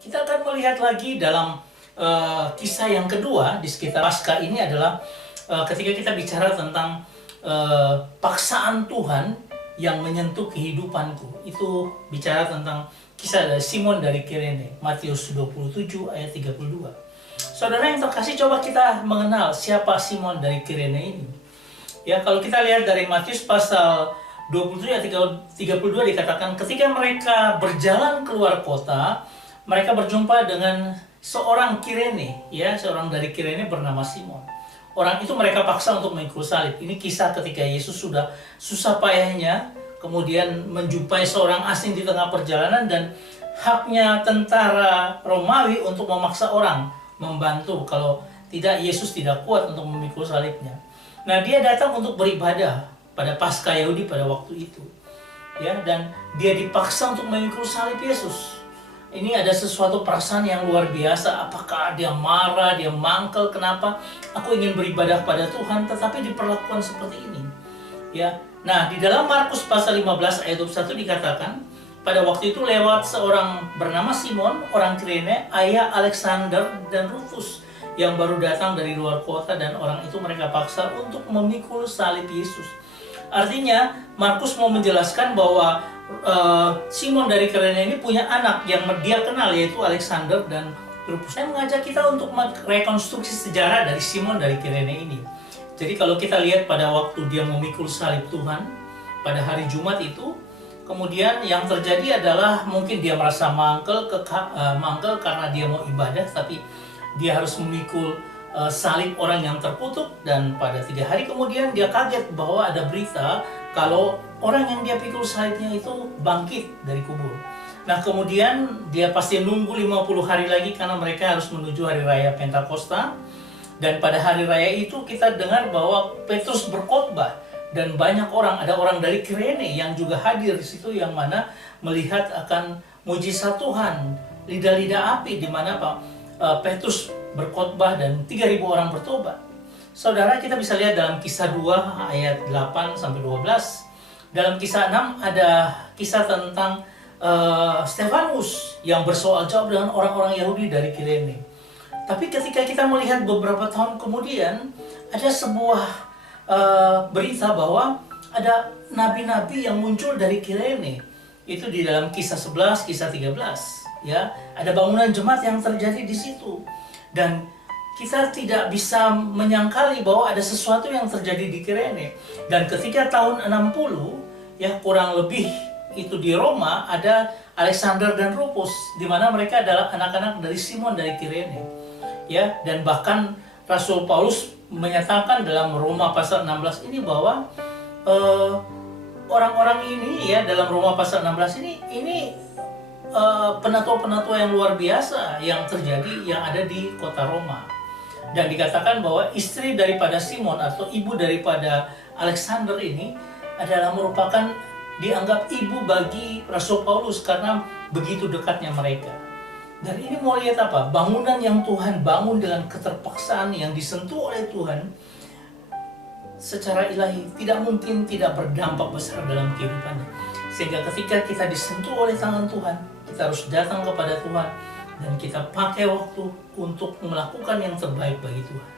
Kita akan melihat lagi dalam kisah yang kedua di sekitar Paskah ini adalah ketika kita bicara tentang paksaan Tuhan yang menyentuh kehidupanku. Itu bicara tentang kisah dari Simon dari Kirene, Matius 27 ayat 32. Saudara yang terkasih, coba kita mengenal siapa Simon dari Kirene ini. Ya, kalau kita lihat dari Matius pasal 27 ayat 32 dikatakan ketika mereka berjalan keluar kota, mereka berjumpa dengan seorang Kirene, ya, seorang dari Kirene bernama Simon. Orang itu mereka paksa untuk mengikul salib. Ini kisah ketika Yesus sudah susah payahnya, kemudian menjumpai seorang asing di tengah perjalanan dan haknya tentara Romawi untuk memaksa orang membantu. Kalau tidak, Yesus tidak kuat untuk memikul salibnya. Nah, dia datang untuk beribadah pada Paskah Yahudi pada waktu itu, ya, dan dia dipaksa untuk memikul salib Yesus. Ini ada sesuatu perasaan yang luar biasa. Apakah dia marah, dia mangkel, kenapa aku ingin beribadah pada Tuhan tetapi diperlakukan seperti ini, ya. Nah, di dalam Markus pasal 15 ayat 21 dikatakan pada waktu itu lewat seorang bernama Simon, orang Kirene, ayah Alexander dan Rufus, yang baru datang dari luar kota, dan orang itu mereka paksa untuk memikul salib Yesus. Artinya Markus mau menjelaskan bahwa Simon dari Kirene ini punya anak yang dia kenal, yaitu Alexander dan Rufus. Saya mengajak kita untuk merekonstruksi sejarah dari Simon dari Kirene ini. Jadi kalau kita lihat pada waktu dia memikul salib Tuhan pada hari Jumat itu, kemudian yang terjadi adalah mungkin dia merasa mangkel karena dia mau ibadah, tapi dia harus memikul salib orang yang terkutuk, dan pada 3 hari kemudian dia kaget bahwa ada berita kalau orang yang dia pikul salibnya itu bangkit dari kubur. Nah, kemudian dia pasti nunggu 50 hari lagi karena mereka harus menuju hari raya Pentakosta. Dan pada hari raya itu kita dengar bahwa Petrus berkhotbah dan banyak orang, ada orang dari Kirene yang juga hadir di situ, yang mana melihat akan mujizat Tuhan, lidah-lidah api, di mana Petrus berkhotbah dan 3.000 orang bertobat. Saudara, kita bisa lihat dalam kisah 2 ayat 8 sampai 12. Dalam kisah 6 ada kisah tentang Stefanus yang bersoal jawab dengan orang-orang Yahudi dari Kirene. Tapi ketika kita melihat beberapa tahun kemudian, ada sebuah berita bahwa ada nabi-nabi yang muncul dari Kirene. Itu di dalam kisah 11, kisah 13, ya. Ada bangunan jemaat yang terjadi di situ. Dan kita tidak bisa menyangkali bahwa ada sesuatu yang terjadi di Kirene. Dan ketika tahun 60, ya, kurang lebih itu di Roma, ada Alexander dan Rufus, di mana mereka adalah anak-anak dari Simon dari Kirene, ya. Dan bahkan Rasul Paulus menyatakan dalam Roma pasal 16 ini bahwa orang-orang ini, ya, dalam Roma pasal 16 ini penatua-penatua yang luar biasa yang terjadi, yang ada di kota Roma. Dan dikatakan bahwa istri daripada Simon atau ibu daripada Alexander ini adalah merupakan dianggap ibu bagi Rasul Paulus karena begitu dekatnya mereka. Dan ini mau lihat apa? Bangunan yang Tuhan bangun dengan keterpaksaan yang disentuh oleh Tuhan secara ilahi tidak mungkin tidak berdampak besar dalam kehidupannya. Sehingga ketika kita disentuh oleh tangan Tuhan, kita harus datang kepada Tuhan dan kita pakai waktu untuk melakukan yang terbaik bagi Tuhan.